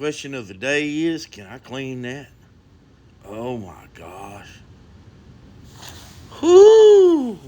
Question of the day is, can I clean that? Oh my gosh. Whoo!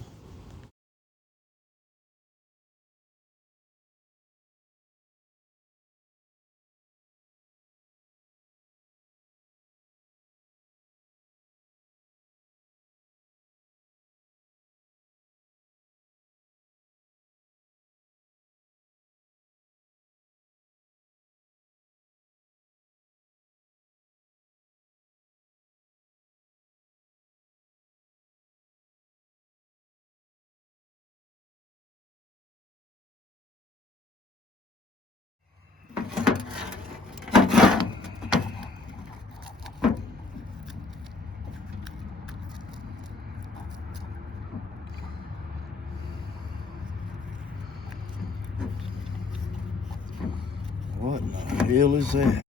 What in the hell is that?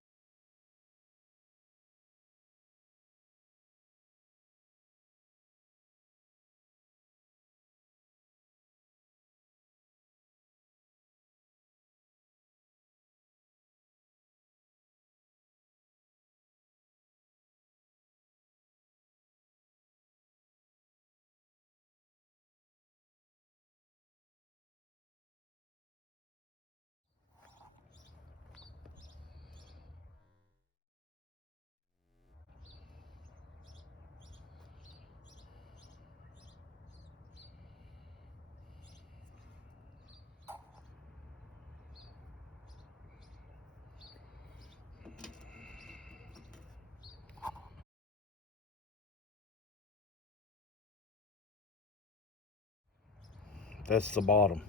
That's the bottom.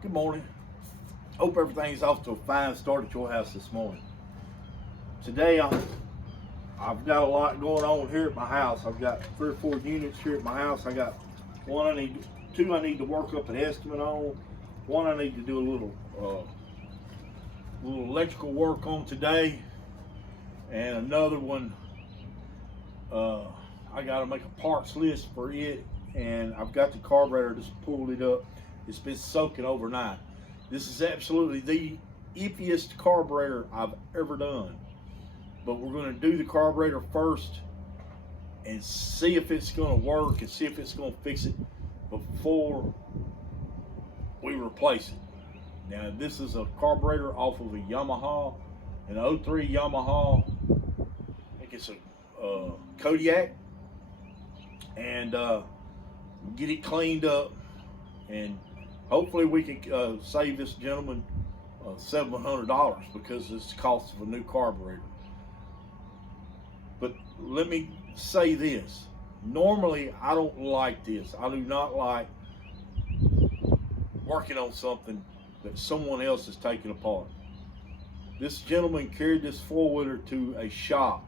Good morning. Hope everything's off to a fine start at your house this morning. Today I've got a lot going on here at my house. I've got 3 or 4 units here at my house. I got two I need to work up an estimate on. One I need to do a little electrical work on today, and another one I got to make a parts list for it. And I've got the carburetor just pulled it up. It's been soaking overnight. This is absolutely the iffiest carburetor I've ever done. But we're going to do the carburetor first and see if it's going to work and see if it's going to fix it before we replace it. Now, this is a carburetor off of a Yamaha, an '03 Yamaha. I think it's a Kodiak. And get it cleaned up, and hopefully we can save this gentleman $700 because it's the cost of a new carburetor. But let me say this. Normally, I don't like this. I do not like working on something that someone else is taking apart. This gentleman carried this four-wheeler to a shop,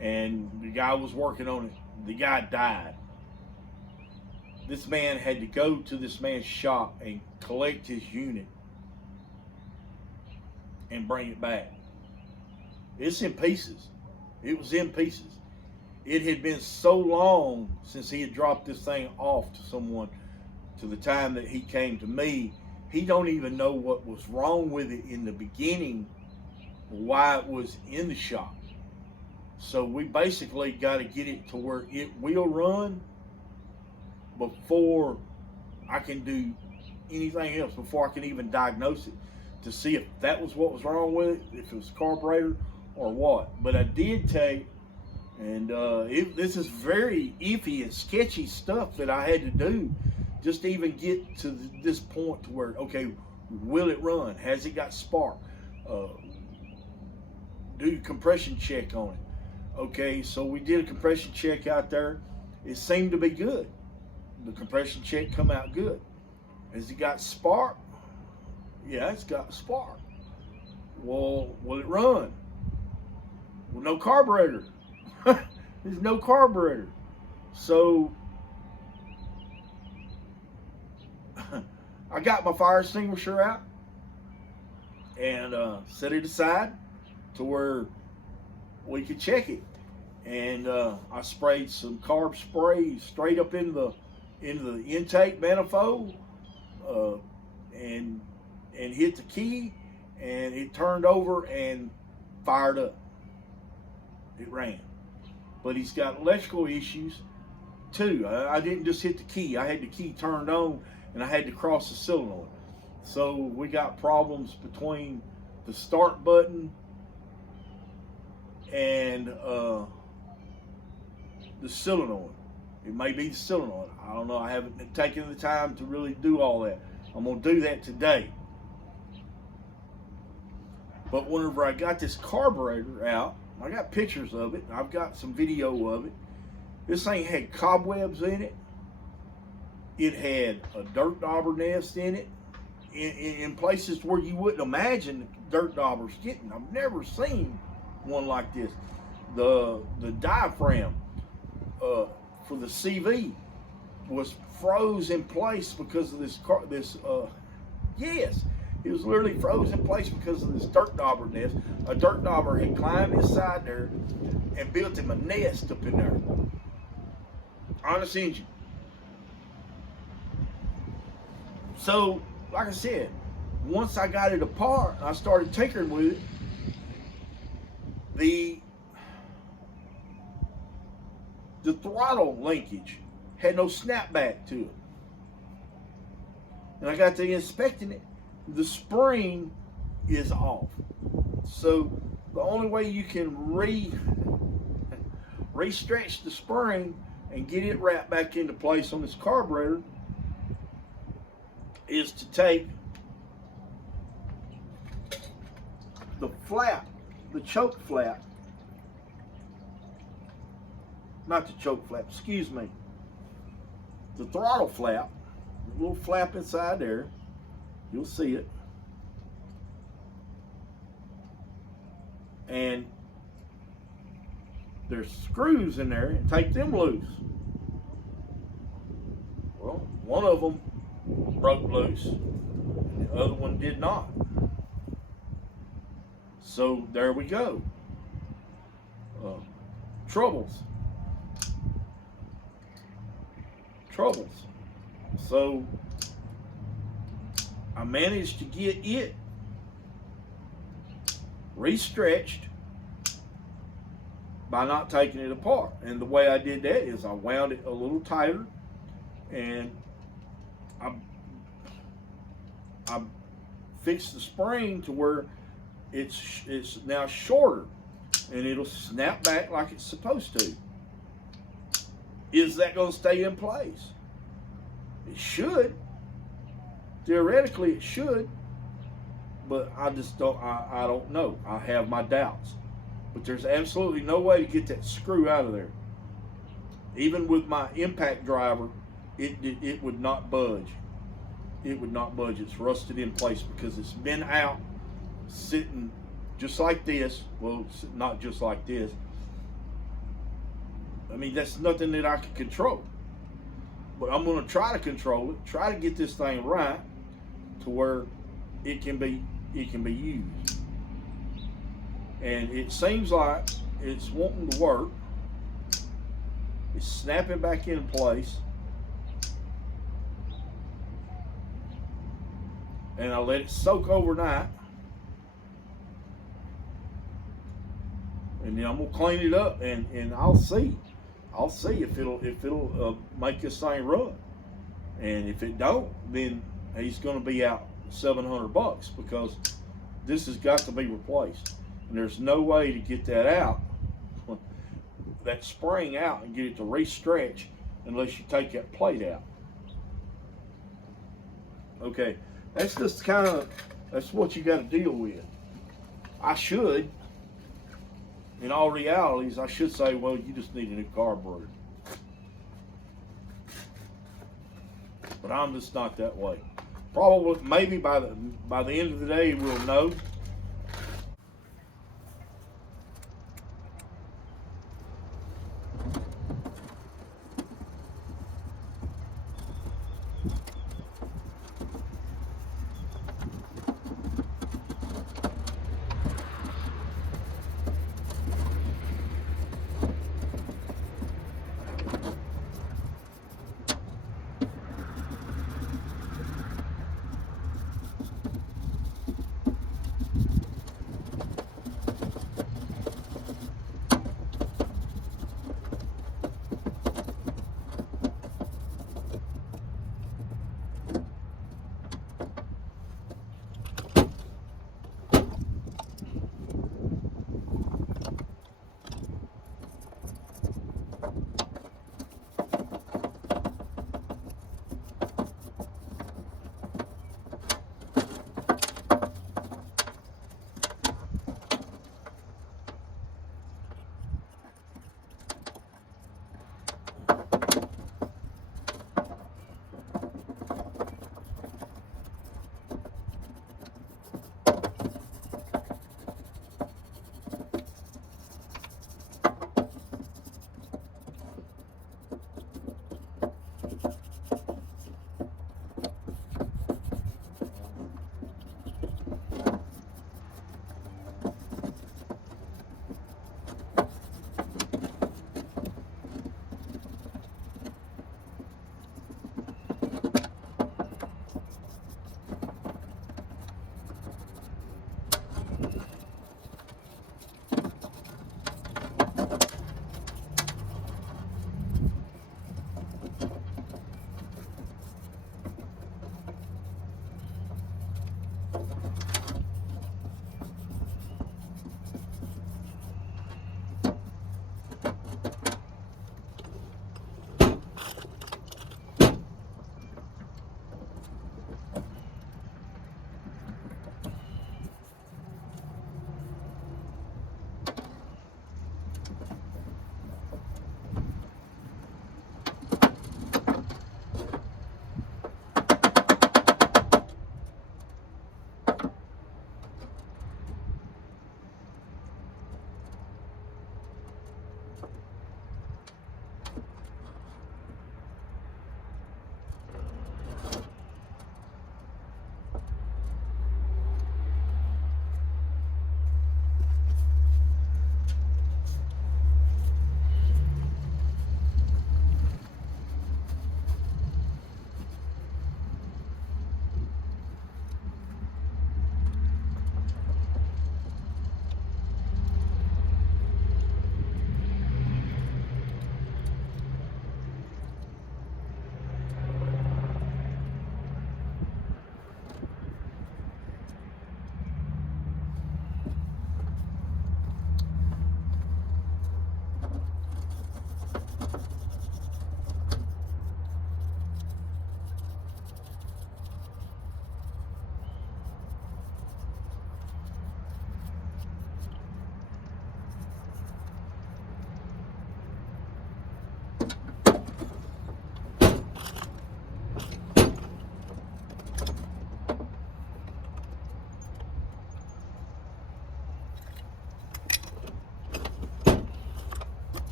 and the guy was working on it. The guy died. This man had to go to this man's shop and collect his unit and bring it back. It's in pieces. It was in pieces. It had been so long since he had dropped this thing off to someone, to the time that he came to me. He don't even know what was wrong with it in the beginning, why it was in the shop. So we basically got to get it to where it will run before I can do anything else, before I can even diagnose it, to see if that was what was wrong with it, if it was carburetor or what. But I did take, and this is very iffy and sketchy stuff that I had to do just to even get to this point to where, okay, will it run? Has it got spark? Do a compression check on it. Okay, so we did a compression check out there. It seemed to be good. The compression check come out good. Has it got spark? Yeah, it's got spark. Well, will it run? Well, no carburetor. There's no carburetor. So I got my fire extinguisher out and set it aside to where we could check it. And I sprayed some carb spray straight up in the into the intake manifold, uh, and hit the key, and it turned over and fired up. It ran. But he's got electrical issues too. I didn't just hit the key. I had the key turned on, and I had to cross the solenoid. So we got problems between the start button and the solenoid. It may be the solenoid. I don't know. I haven't taken the time to really do all that. I'm going to do that today. But whenever I got this carburetor out, I got pictures of it. I've got some video of it. This thing had cobwebs in it. It had a dirt dauber nest in it. In places where you wouldn't imagine dirt daubers getting. I've never seen one like this. The diaphragm for the CV was froze in place because of this yes, it was literally froze in place because of this dirt dauber nest. A dirt dauber had climbed inside there and built him a nest up in there. Honest engine. So, like I said, once I got it apart, I started tinkering with it. The throttle linkage had no snapback to it. And I got to inspecting it. The spring is off. So the only way you can re-stretch the spring and get it wrapped back into place on this carburetor is to take the flap, the choke flap, not the choke flap, excuse me, the throttle flap, the little flap inside there, you'll see it, and there's screws in there, and take them loose. Well, one of them broke loose, and the other one did not. So there we go. Troubles. So I managed to get it re-stretched by not taking it apart. And the way I did that is I wound it a little tighter, and I fixed the spring to where it's now shorter, and it'll snap back like it's supposed to. Is that going to stay in place? It should. Theoretically, it should, but I just don't. I don't know. I have my doubts. But there's absolutely no way to get that screw out of there. Even with my impact driver, it would not budge. It would not budge. It's rusted in place because it's been out, sitting just like this. Well, not just like this. I mean, that's nothing that I can control. But I'm going to try to control it. Try to get this thing right to where it can be used. And it seems like it's wanting to work. It's snapping back in place. And I let it soak overnight. And then I'm gonna clean it up, and I'll see if it'll make this thing run. And if it don't, then he's gonna be out $700 because this has got to be replaced. And there's no way to get that out, that spring out, and get it to re-stretch unless you take that plate out. Okay, that's just that's what you got to deal with. I should, in all realities, I should say, well, you just need a new carburetor. But I'm just not that way. Probably, maybe by the end of the day, we'll know.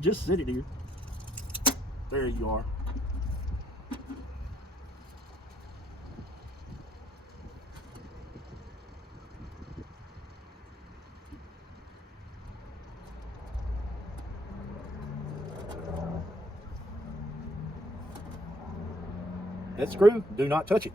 Just sit it here. There you are. That screw, do not touch it.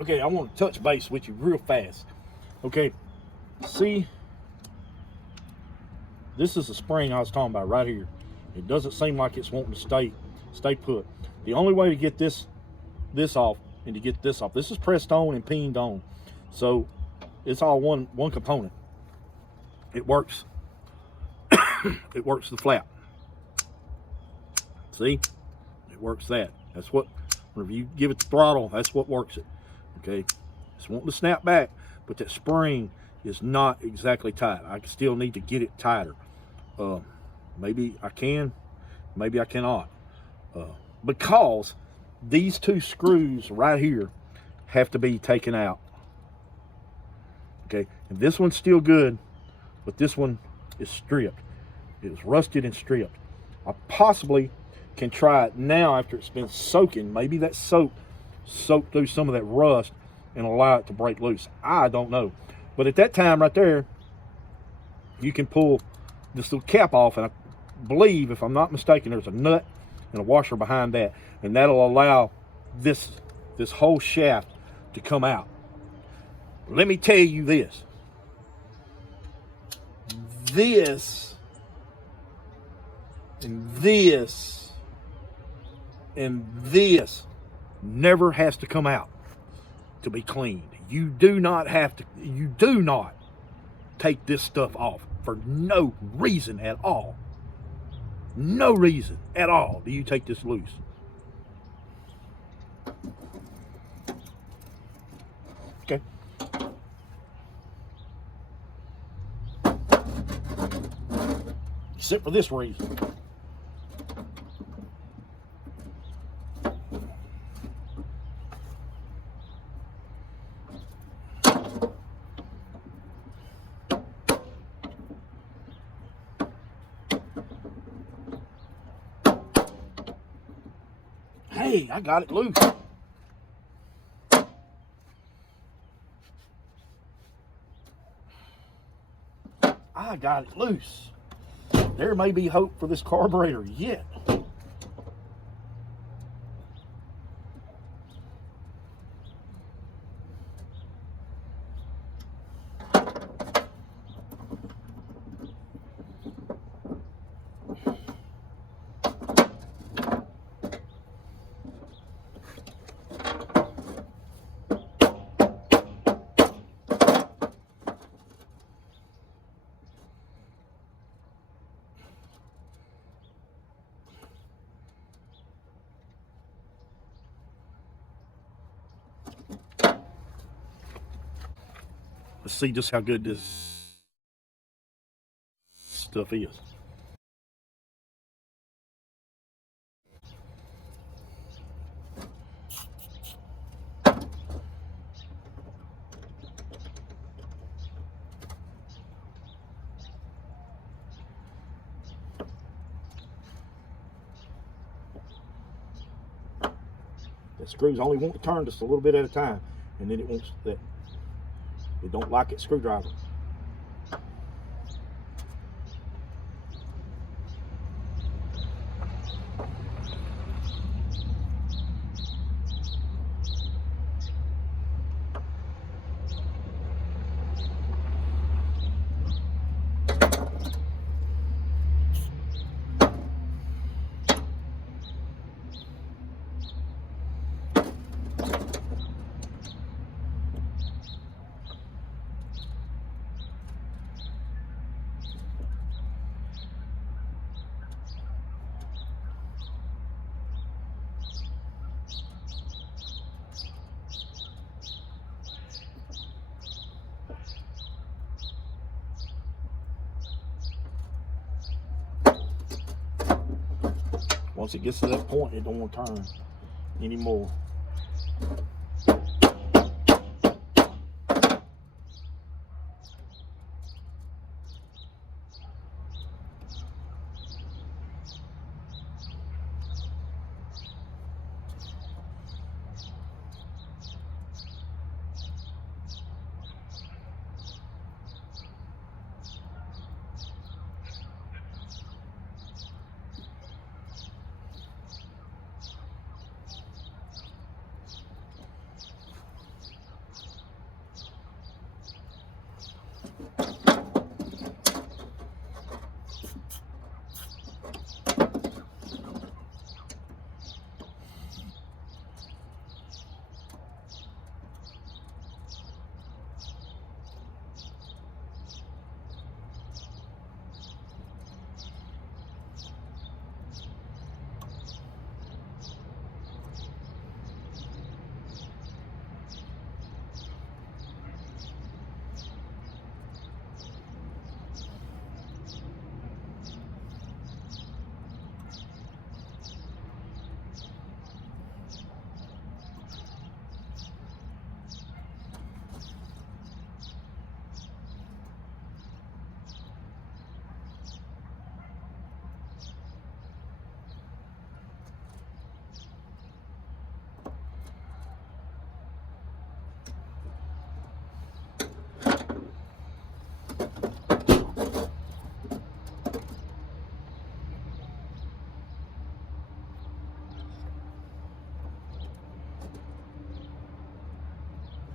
Okay, I want to touch base with you real fast. Okay, see, this is the spring I was talking about right here. It doesn't seem like it's wanting to stay put. The only way to get this off and to get this off, this is pressed on and peened on, so it's all one component. It works. It works the flap. See, it works that. That's what. Whenever you give it the throttle, that's what works it. Okay, it's wanting to snap back, but that spring is not exactly tight. I still need to get it tighter. Maybe I can, maybe I cannot, because these two screws right here have to be taken out. Okay, and this one's still good, but this one is stripped. It was rusted and stripped. I possibly can try it now after it's been soaking. Maybe that soak through some of that rust and allow it to break loose. I don't know. But at that time right there, you can pull this little cap off, and I believe, if I'm not mistaken, there's a nut and a washer behind that, and that'll allow this whole shaft to come out. Let me tell you this. This and this and this never has to come out to be cleaned. You do not have to, you do not take this stuff off for no reason at all. No reason at all do you take this loose. Okay. Except for this reason. Hey, I got it loose. I got it loose. There may be hope for this carburetor yet. Let's see just how good this stuff is. The screws only want to turn just a little bit at a time, and then it wants that. It don't like it screwdriver. Once it gets to that point, it don't want to turn anymore.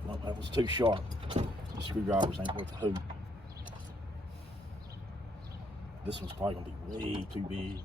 Well, that was too sharp. The screwdrivers ain't worth the hoop. This one's probably gonna be way too big.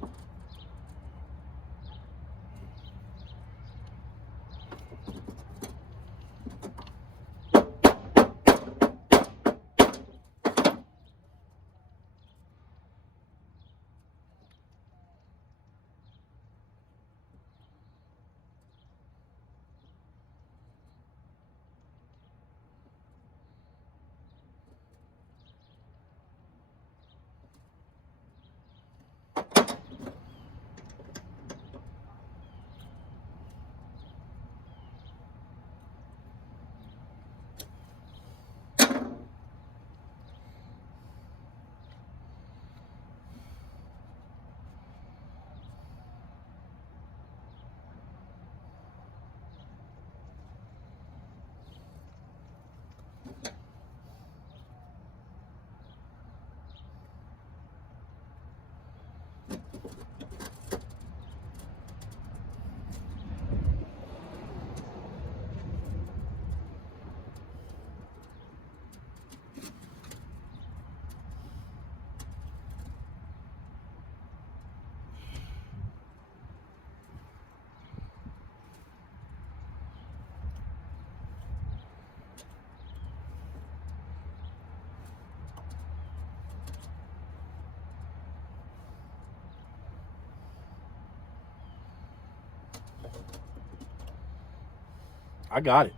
I got it.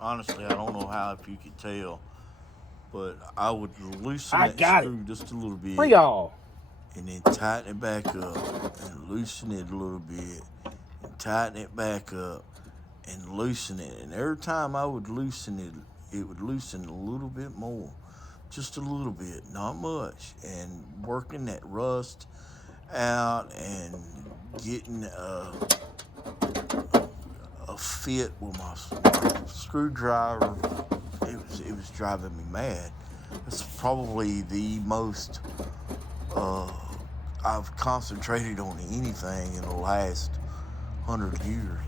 Honestly, I don't know how if you could tell, but I would loosen I that got screw just a little bit. For y'all. And then tighten it back up and loosen it a little bit and tighten it back up and loosen it. And every time I would loosen it, it would loosen a little bit more, just a little bit, not much. And working that rust out and getting a fit with my screwdriver, it was driving me mad. It's probably the most I've concentrated on anything in the last 100 years.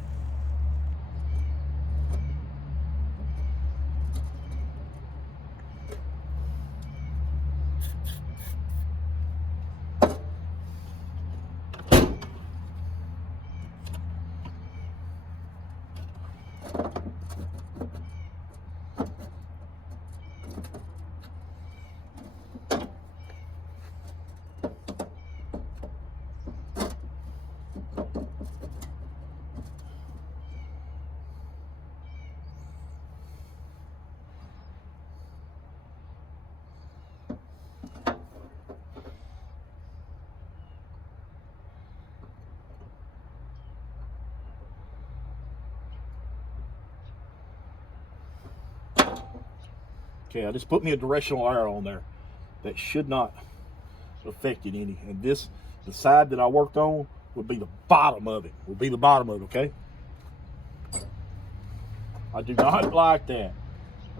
Okay, I just put me a directional arrow on there. That should not affect it any. And this, the side that I worked on, would be the bottom of it. Okay? I do not like that.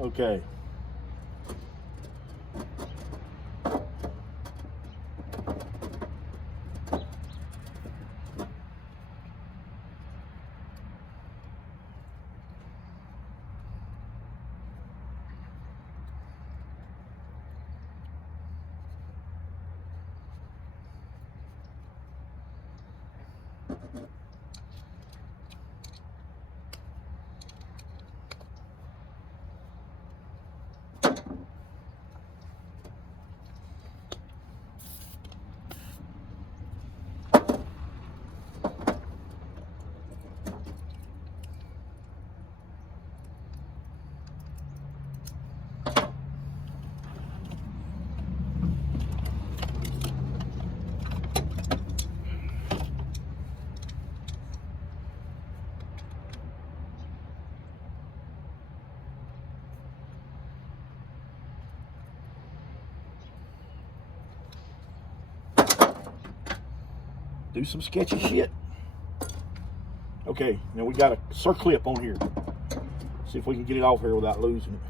Okay. Do some sketchy shit. Okay, now we got a circlip on here. See if we can get it off here without losing it.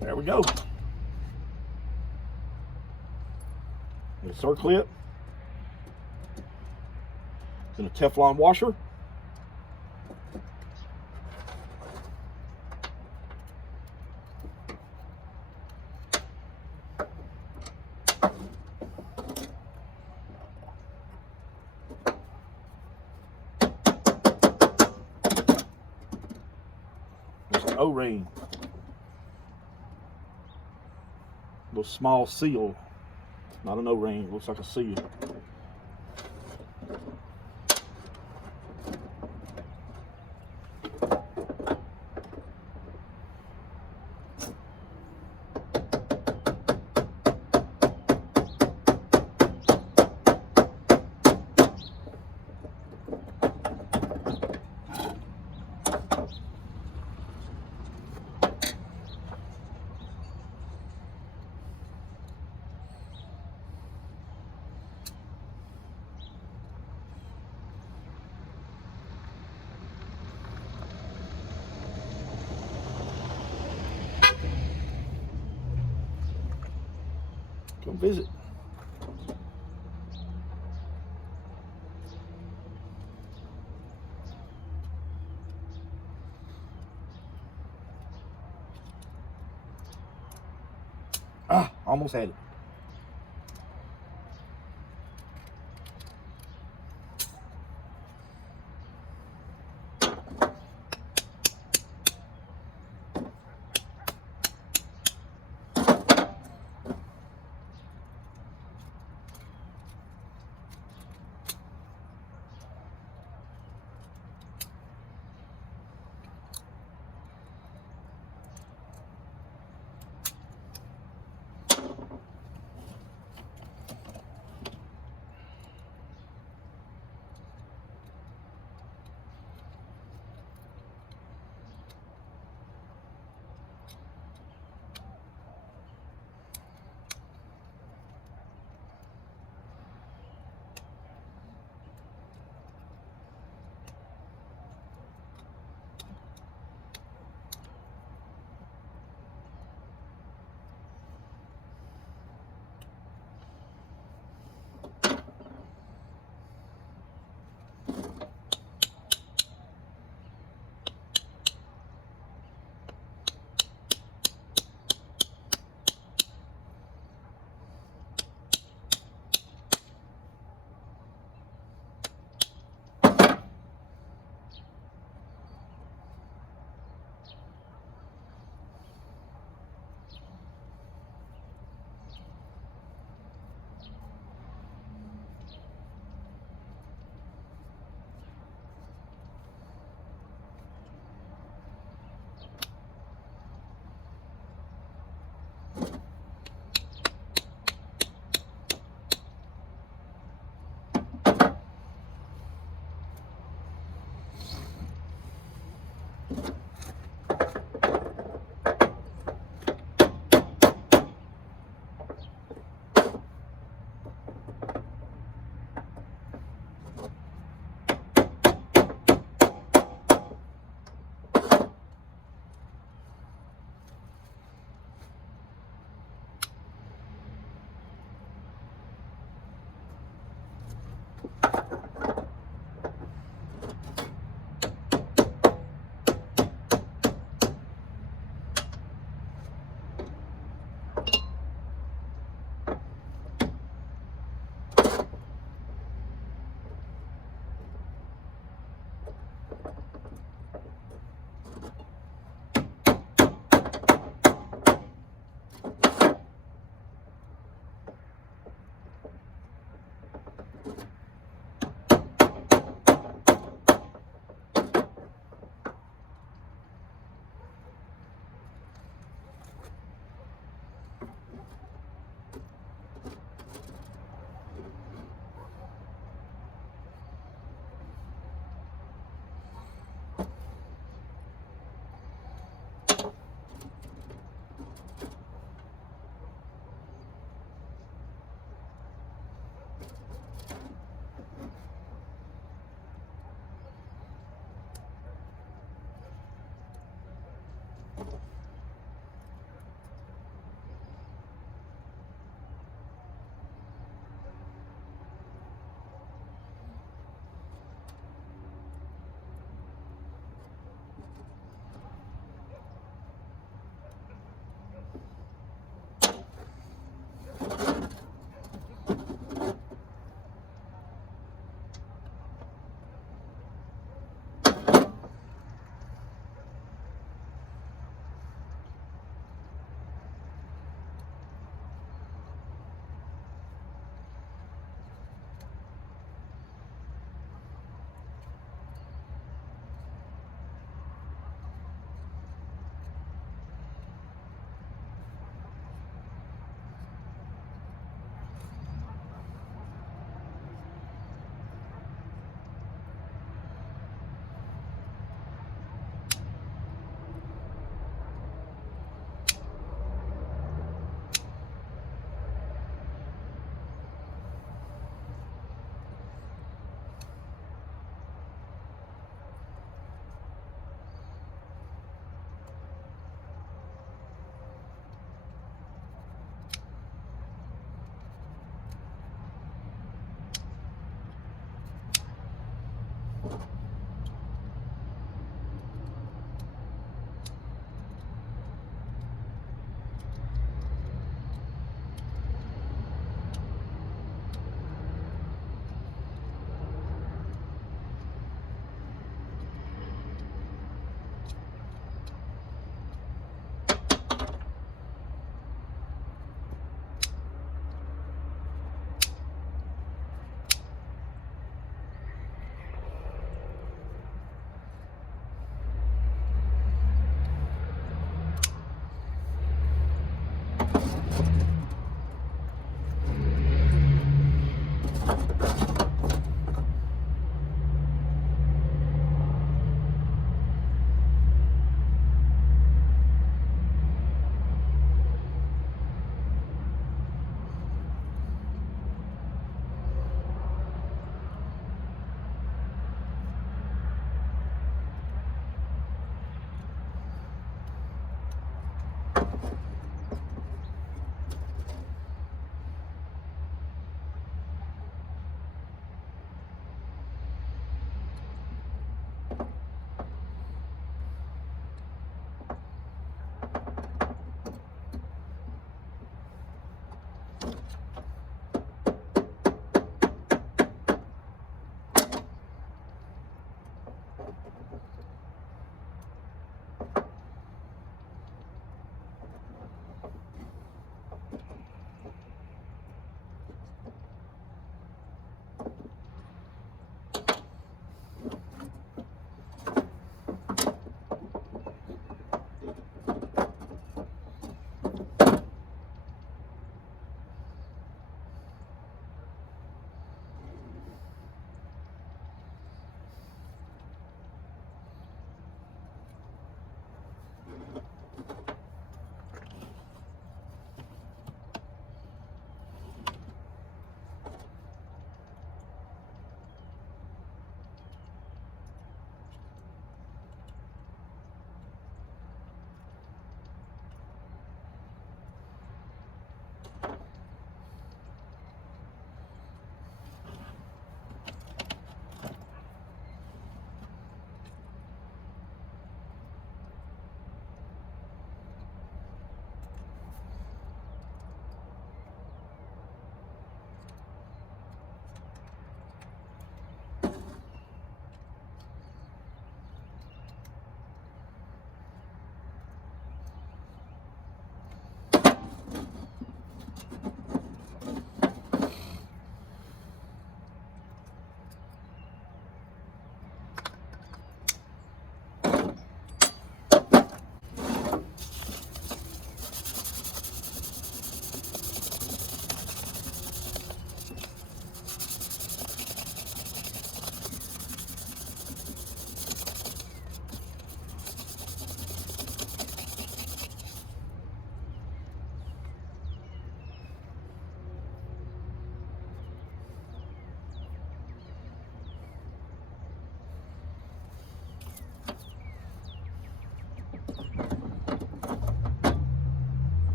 There we go. The circlip. Then a Teflon washer. There's an O-ring. Little small seal. Not an O-ring, it looks like a seal. Come visit. Ah, almost had it.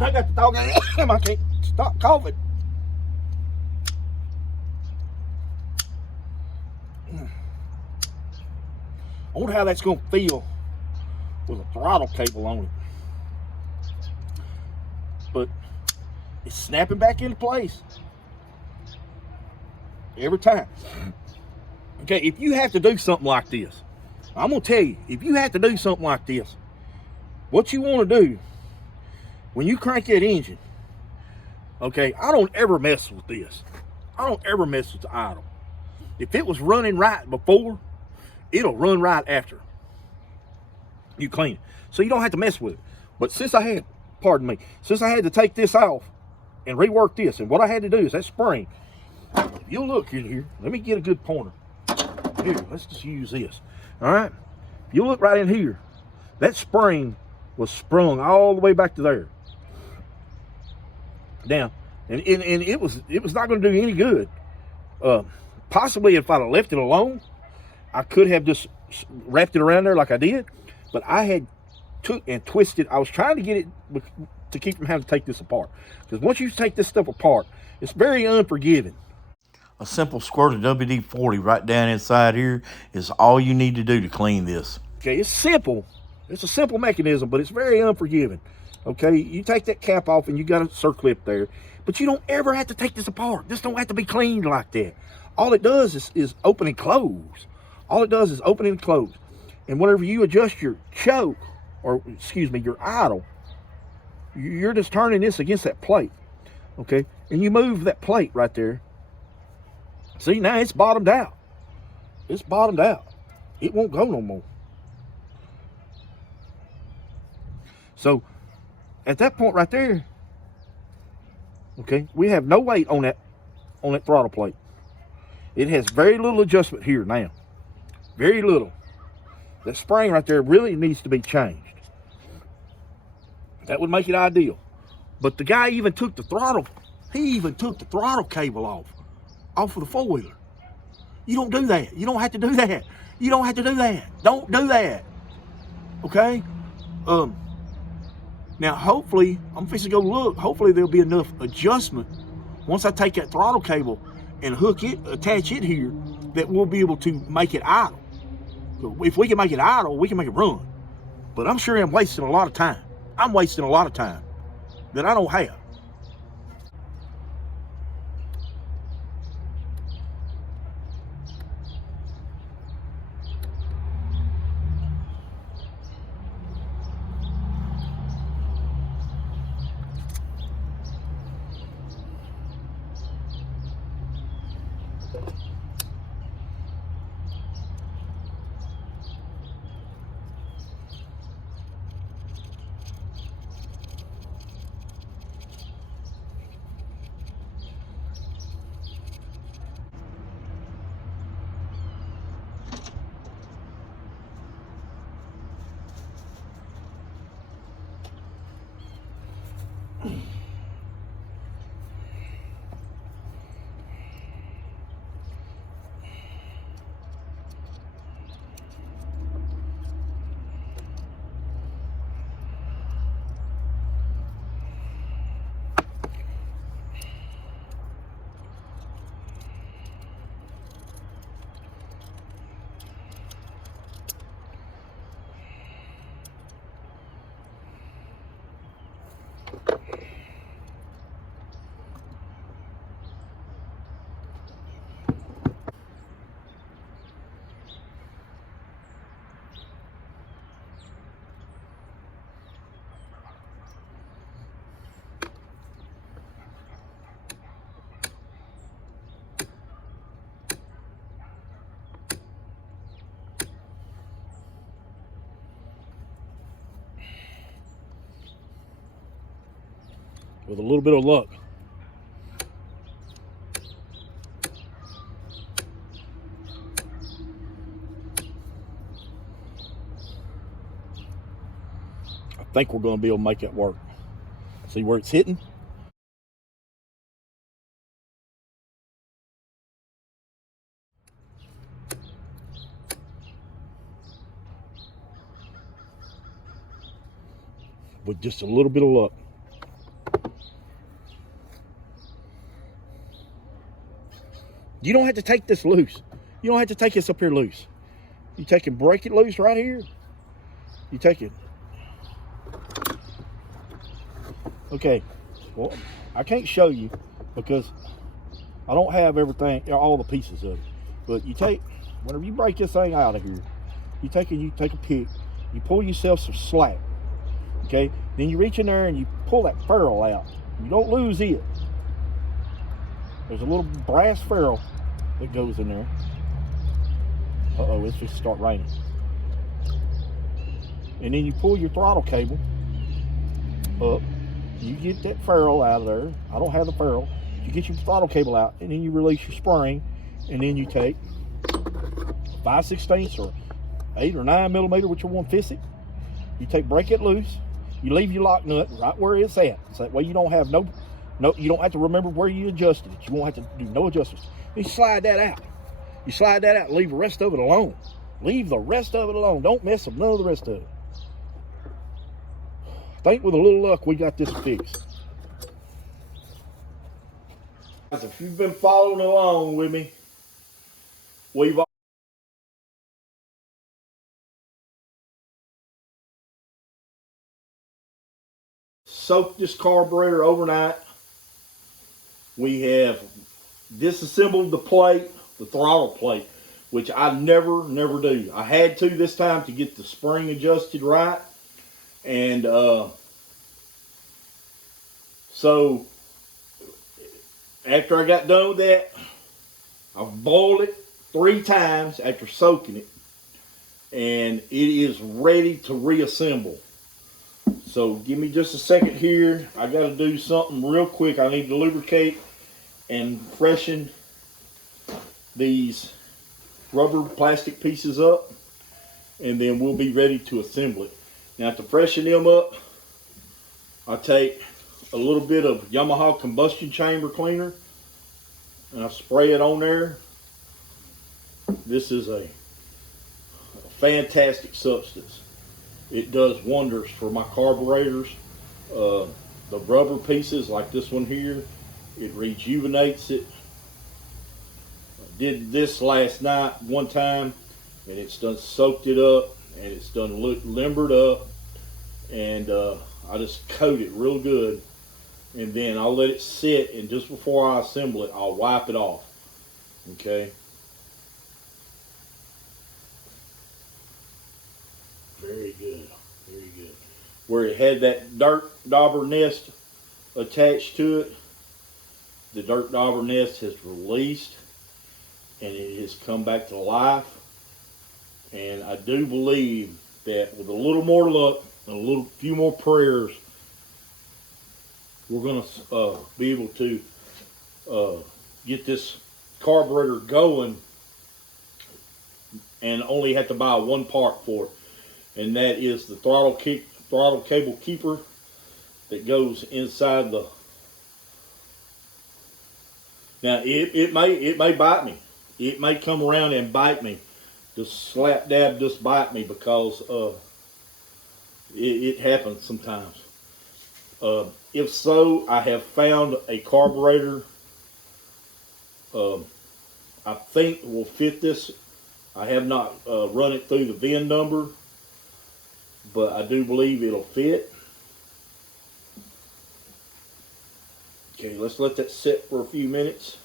I got the dog in him. I can't stop coughing. I wonder how that's going to feel with a throttle cable on it. But it's snapping back into place every time. Okay, if you have to do something like this, I'm going to tell you, if you have to do something like this, what you want to do when you crank that engine, okay, I don't ever mess with this. I don't ever mess with the idle. If it was running right before, it'll run right after you clean it. So you don't have to mess with it. But since I had, pardon me, since I had to take this off and rework this, and what I had to do is that spring, if you'll look in here, let me get a good pointer. Here, let's just use this. All right, if you look right in here, that spring was sprung all the way back to there. Now, and it was not going to do any good Possibly if I'd have left it alone, I could have just wrapped it around there like I did, but I had took and twisted. I was trying to get it to keep from having to take this apart, because once you take this stuff apart, it's very unforgiving. A simple squirt of WD-40 right down inside here is all you need to do to clean this. Okay, it's simple. It's a simple mechanism, but it's very unforgiving. Okay, you take that cap off and you got a circlip there, but you don't ever have to take this apart. This don't have to be cleaned like that. All it does is open and close. All it does is open and close. And whenever you adjust your choke, or excuse me, your idle, you're just turning this against that plate. Okay, and you move that plate right there. See, now it's bottomed out. It's bottomed out. It won't go no more. So at that point right there, okay, we have no weight on that throttle plate. It has very little adjustment here now. Very little. That spring right there really needs to be changed. That would make it ideal. But the guy even took the throttle, he even took the throttle cable off of the four-wheeler. You don't do that. You don't have to do that. You don't have to do that. Don't do that. Okay? Now, hopefully, I'm fixing to go look. Hopefully, there'll be enough adjustment once I take that throttle cable and hook it, attach it here, that we'll be able to make it idle. If we can make it idle, we can make it run. But I'm sure I'm wasting a lot of time. I'm wasting a lot of time that I don't have. With a little bit of luck. I think we're going to be able to make that work. See where it's hitting? With just a little bit of luck. You don't have to take this loose. You don't have to take this up here loose. You take and break it loose right here. You take it. Okay, well, I can't show you because I don't have everything, all the pieces of it. But you take, whenever you break this thing out of here, you take a pick, you pull yourself some slack. Okay, then you reach in there and you pull that ferrule out. You don't lose it. There's a little brass ferrule that goes in there. Uh-oh, it's just start raining. And then you pull your throttle cable up. You get that ferrule out of there. I don't have the ferrule. You get your throttle cable out, and then you release your spring, and then you take 5/16 or 8 or 9 millimeter, whichever one fits it. You break it loose. You leave your lock nut right where it's at. So that way you don't have you don't have to remember where you adjusted it. You won't have to do no adjustments. You slide that out. You slide that out and leave the rest of it alone. Leave the rest of it alone. Don't mess with none of the rest of it. I think with a little luck, we got this fixed. If you've been following along with me, we've soaked this carburetor overnight. We have disassembled the plate, the throttle plate, which I never do. I had to this time to get the spring adjusted right. And so after I got done with that, I boiled it 3 times after soaking it, and it is ready to reassemble. So give me just a second here. I got to do something real quick. I need to lubricate and freshen these rubber plastic pieces up, and then we'll be ready to assemble it. Now to freshen them up, I take a little bit of Yamaha combustion chamber cleaner and I spray it on there. This is a fantastic substance. It does wonders for my carburetors. The rubber pieces like this one here, it rejuvenates it. I did this last night one time, and it's done soaked it up, and it's done limbered up, and I just coat it real good, and then I'll let it sit, and just before I assemble it, I'll wipe it off. Okay. Very good, very good. Where it had that dirt dauber nest attached to it, the dirt dauber nest has released and it has come back to life. And I do believe that with a little more luck and a few more prayers, we're going to be able to get this carburetor going, and only have to buy one part for it. And that is the throttle cable keeper that goes inside the. Now it may bite me. It may come around and bite me. Just slap dab, just bite me, because it happens sometimes. If so, I have found a carburetor I think will fit this. I have not run it through the VIN number, but I do believe it'll fit. Okay, let's let that sit for a few minutes.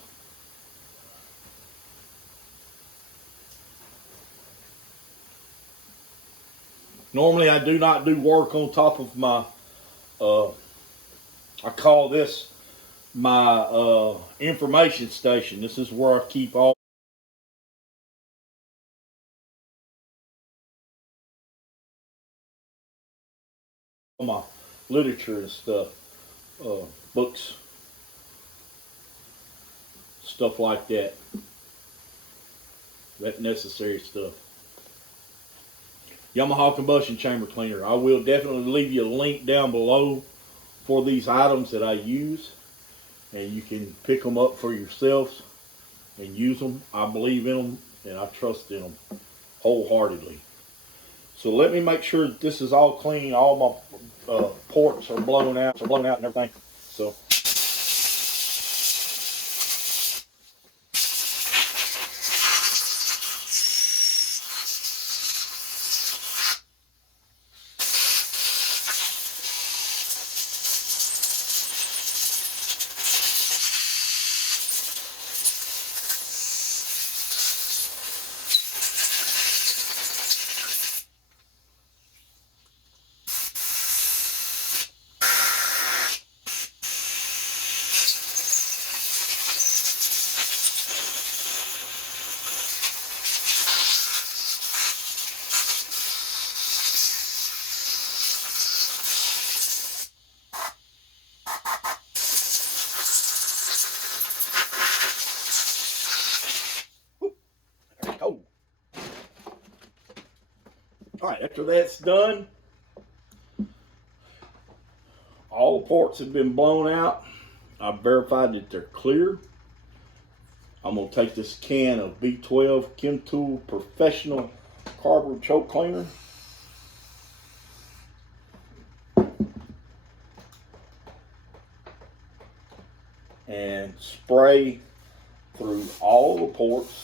Normally I do not do work on top of my, I call this my information station. This is where I keep all my literature and stuff, books, stuff like that, that necessary stuff. Yamaha combustion chamber cleaner. I will definitely leave you a link down below for these items that I use, and you can pick them up for yourselves and use them. I believe in them and I trust in them wholeheartedly. So let me make sure that this is all clean. All my ports are blown out and everything. So all right, after that's done, all the ports have been blown out. I've verified that they're clear. I'm going to take this can of B12 Chem Tool Professional Carburetor Choke Cleaner. And spray through all the ports.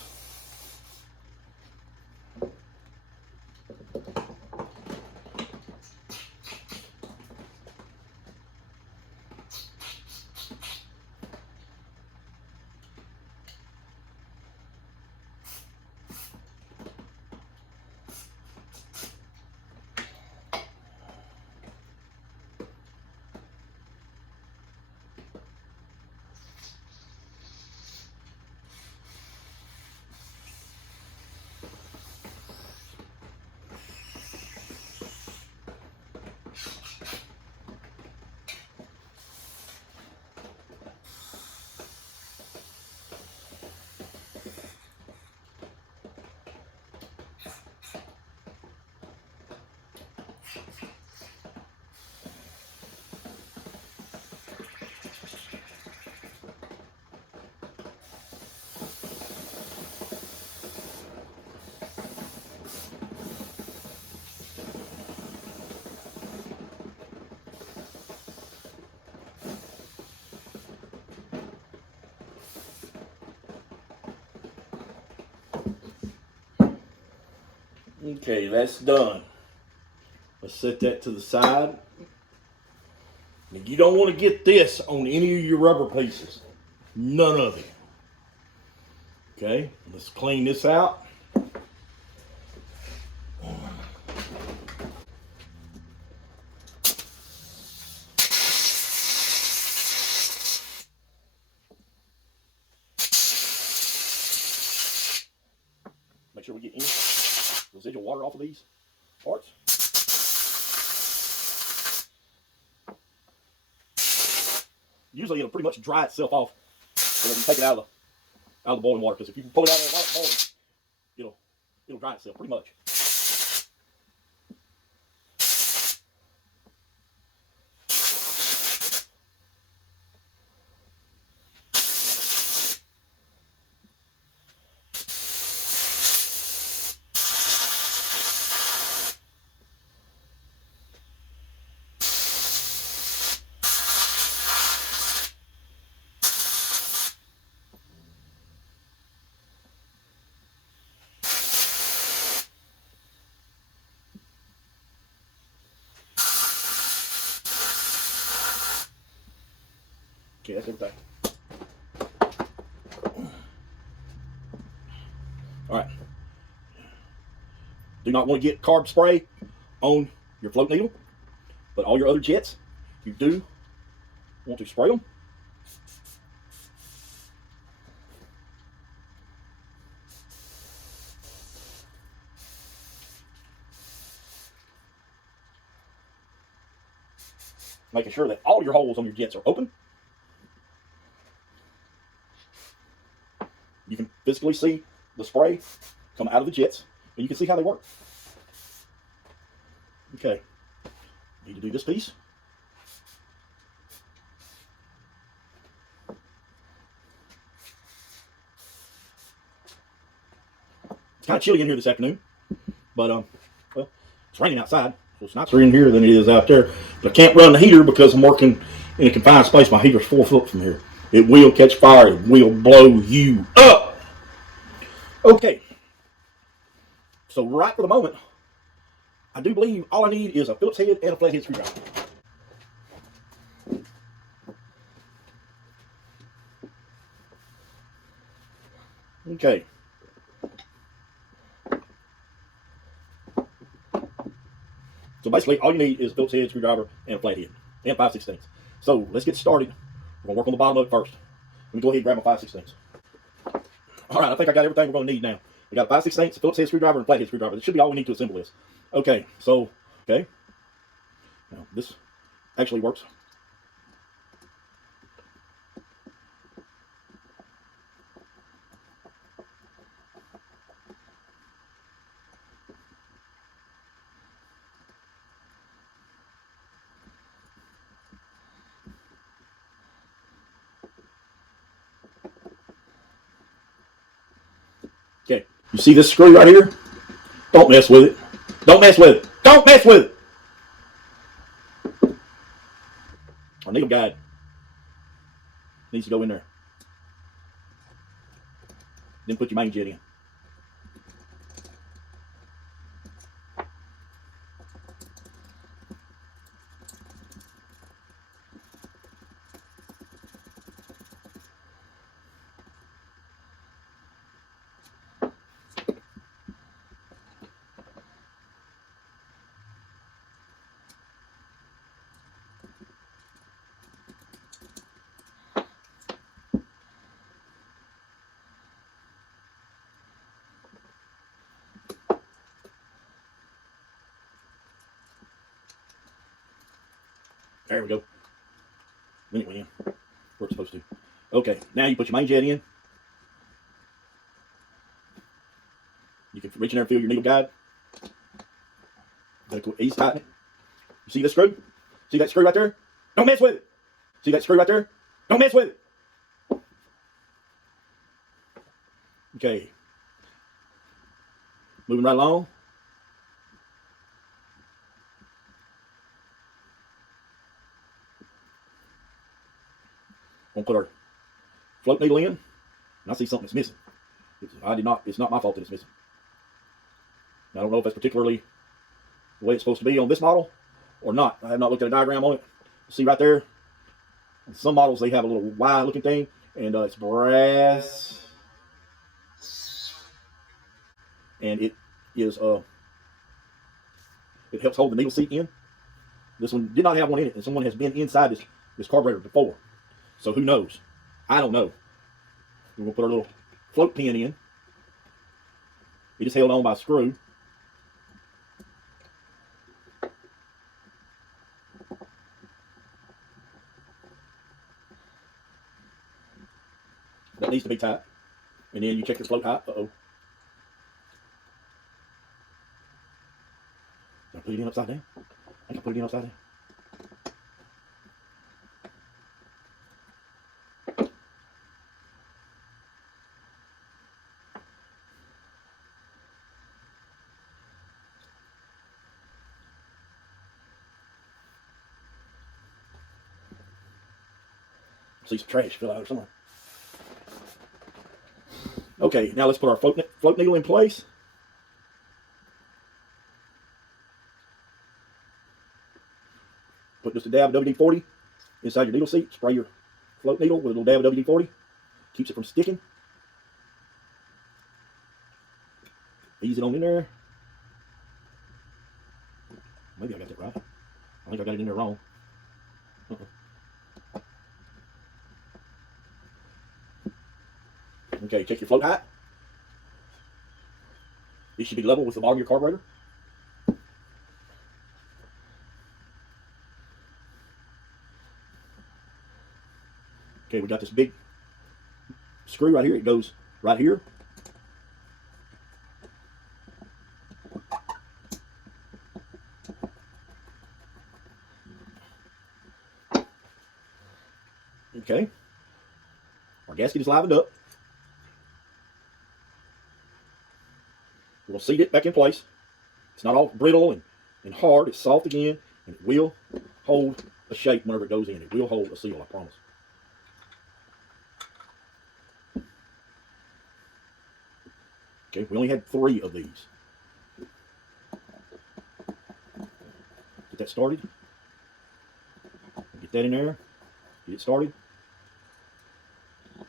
Okay, that's done. Let's set that to the side. Now, you don't want to get this on any of your rubber pieces. None of it. Okay, let's clean this out. Make sure we get any residual water off of these parts. Usually it'll pretty much dry itself off whenever you take it out of the boiling water. Because if you can pull it out of the boiling, it'll dry itself pretty much. Okay, that's everything. All right. Do not want to get carb spray on your float needle, but all your other jets, you do want to spray them. Making sure that all your holes on your jets are open. You can physically see the spray come out of the jets, and you can see how they work. Okay, need to do this piece. It's kind of chilly in here this afternoon, but well, it's raining outside, so it's nicer in here than it is out there. But I can't run the heater because I'm working in a confined space. My heater's 4 foot from here. It will catch fire. It will blow you up. Okay, so right for the moment, I do believe all I need is a Phillips head and a flathead screwdriver. Okay. So basically, all you need is a Phillips head, screwdriver, and a flathead, and 5/16. So let's get started. We're gonna work on the bottom of it first. Let me go ahead and grab my 5/16. All right, I think I got everything we're gonna need now. We got a 5/16, a Phillips head screwdriver, and a flathead screwdriver. This should be all we need to assemble this. Okay, so okay, now this actually works. You see this screw right here? Don't mess with it. Don't mess with it. Don't mess with it. Our needle guide needs to go in there. Then put your main jet in. There we go. Then it went in where it's supposed to. Okay, now you put your main jet in. You can reach in there and feel your needle guide. Ease tighten it. You see this screw? See that screw right there? Don't mess with it. See that screw right there? Don't mess with it. Okay. Moving right along. We'll put our float needle in, and I see something that's missing. It's not my fault that it's missing. I don't know if that's particularly the way it's supposed to be on this model or not. I have not looked at a diagram on it. See right there? On some models they have a little Y looking thing, and it's brass. And it helps hold the needle seat in. This one did not have one in it, and someone has been inside this carburetor before. So who knows? I don't know. We're going to put our little float pin in. It is held on by a screw. That needs to be tight. And then you check your float height. Uh-oh. Did I put it in upside down? I think I put it in upside down. See some trash fill out or somewhere. Okay, now let's put our float needle in place. Put just a dab of WD-40 inside your needle seat. Spray your float needle with a little dab of WD-40. Keeps it from sticking. Ease it on in there. Maybe I got that right. I think I got it in there wrong. Okay, check your float height. It should be level with the bottom of your carburetor. Okay, we got this big screw right here. It goes right here. Okay. Our gasket is livened up. We'll seat it back in place. It's not all brittle and hard. It's soft again, and it will hold a shape whenever it goes in. It will hold a seal, I promise. Okay, we only had 3 of these. Get that started. Get that in there. Get it started.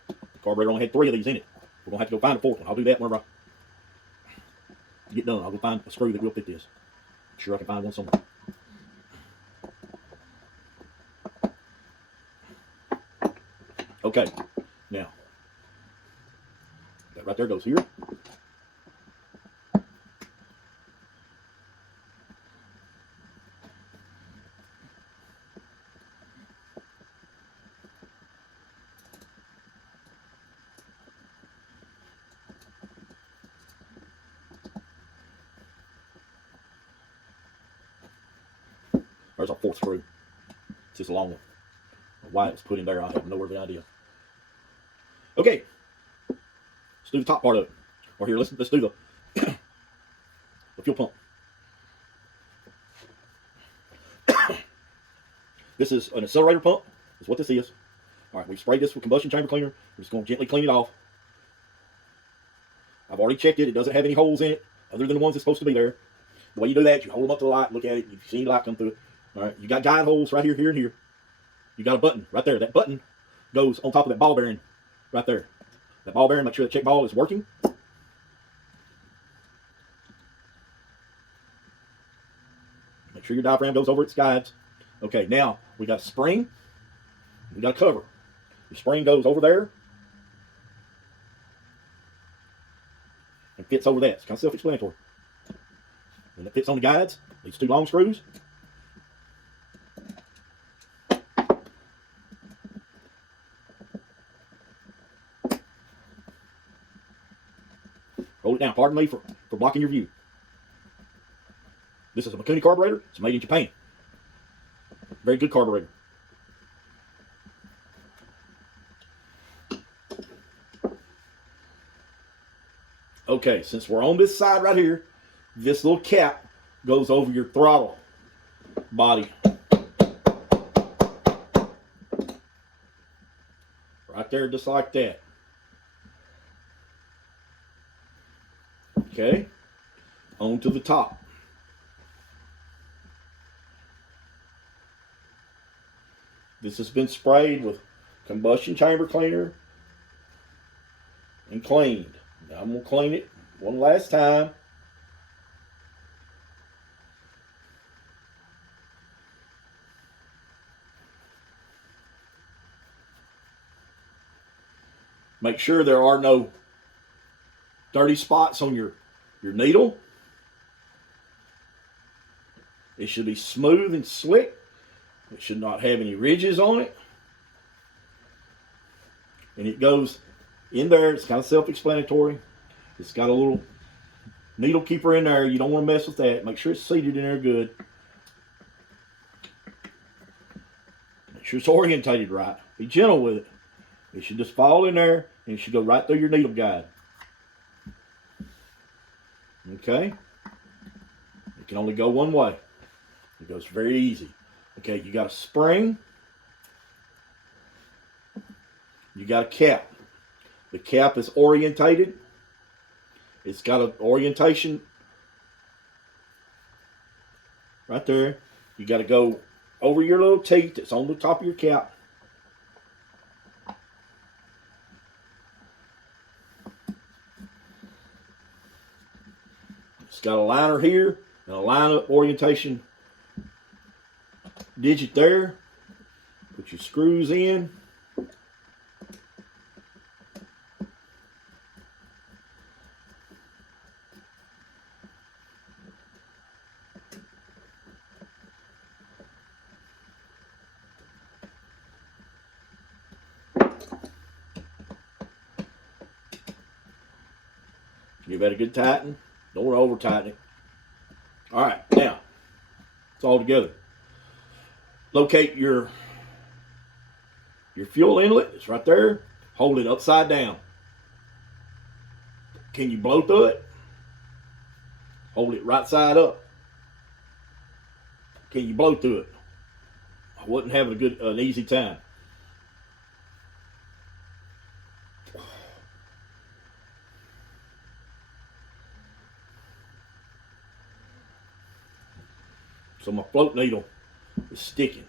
The carburetor only had 3 of these in it. We're going to have to go find a 4th one. I'll do that whenever I get done. I'll go find a screw that will fit this. I'm sure I can find one somewhere. Okay, now that right there goes here. There's our 4th screw. It's just a long one. Why it was put in there, I have no idea. Okay, let's do the top part of it. Or here, let's do the fuel pump. This is an accelerator pump. Is what this is. All right, we've sprayed this with combustion chamber cleaner. We're just going to gently clean it off. I've already checked it. It doesn't have any holes in it other than the ones that's supposed to be there. The way you do that, you hold them up to the light, look at it. If you see any light come through it. All right, you got guide holes right here, here, and here. You got a button right there. That button goes on top of that ball bearing right there. That ball bearing, make sure that check ball is working. Make sure your diaphragm goes over its guides. Okay, now we got a spring. We got a cover. The spring goes over there and fits over that. It's kind of self-explanatory. And it fits on the guides. These two long screws. Hold it down. Pardon me for blocking your view. This is a Mikuni carburetor. It's made in Japan. Very good carburetor. Okay, since we're on this side right here, this little cap goes over your throttle body. Right there, just like that. Okay, on to the top. This has been sprayed with combustion chamber cleaner and cleaned. Now I'm going to clean it one last time. Make sure there are no dirty spots on your needle. It should be smooth and slick. It should not have any ridges on it. And it goes in there. It's kind of self-explanatory. It's got a little needle keeper in there. You don't want to mess with that. Make sure it's seated in there good. Make sure it's orientated right. Be gentle with it. It should just fall in there and it should go right through your needle guide. Okay? It can only go one way. It goes very easy. Okay, you got a spring. You got a cap. The cap is orientated. It's got an orientation right there. You got to go over your little teeth that's on the top of your cap. It's got a liner here and a line up orientation digit there. Put your screws in. Give that a good tighten. Don't want to over tighten it. All right, now it's all together. Locate your fuel inlet. It's right there. Hold it upside down. Can you blow through it? Hold it right side up. Can you blow through it? I wasn't having an easy time. So my float needle is sticking.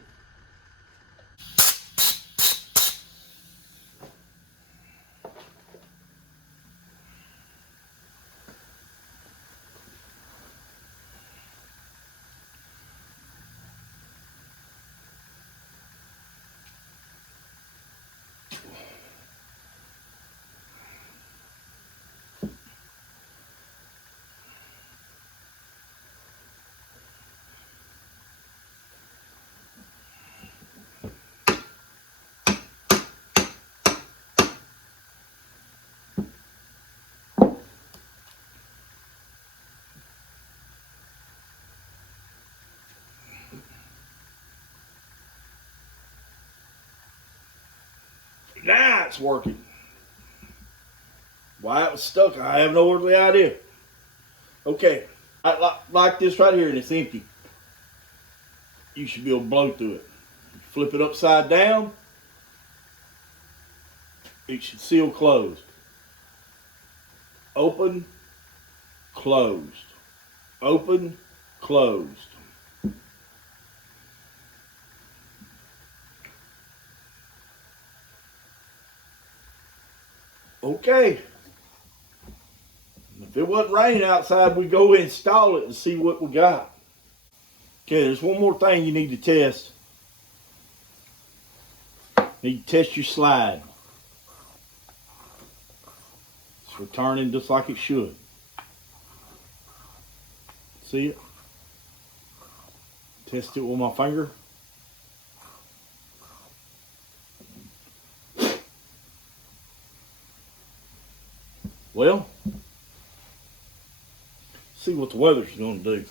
Now it's working. Why it was stuck, I have no earthly idea. Okay, like this right here, and it's empty. You should be able to blow through it. Flip it upside down. It should seal closed. Open, closed. Open, closed. Okay. If it wasn't raining outside, we'd go install it and see what we got. Okay, there's one more thing you need to test. You need to test your slide. It's returning just like it should. See it? Test it with my finger. Well, see what the weather's going to do.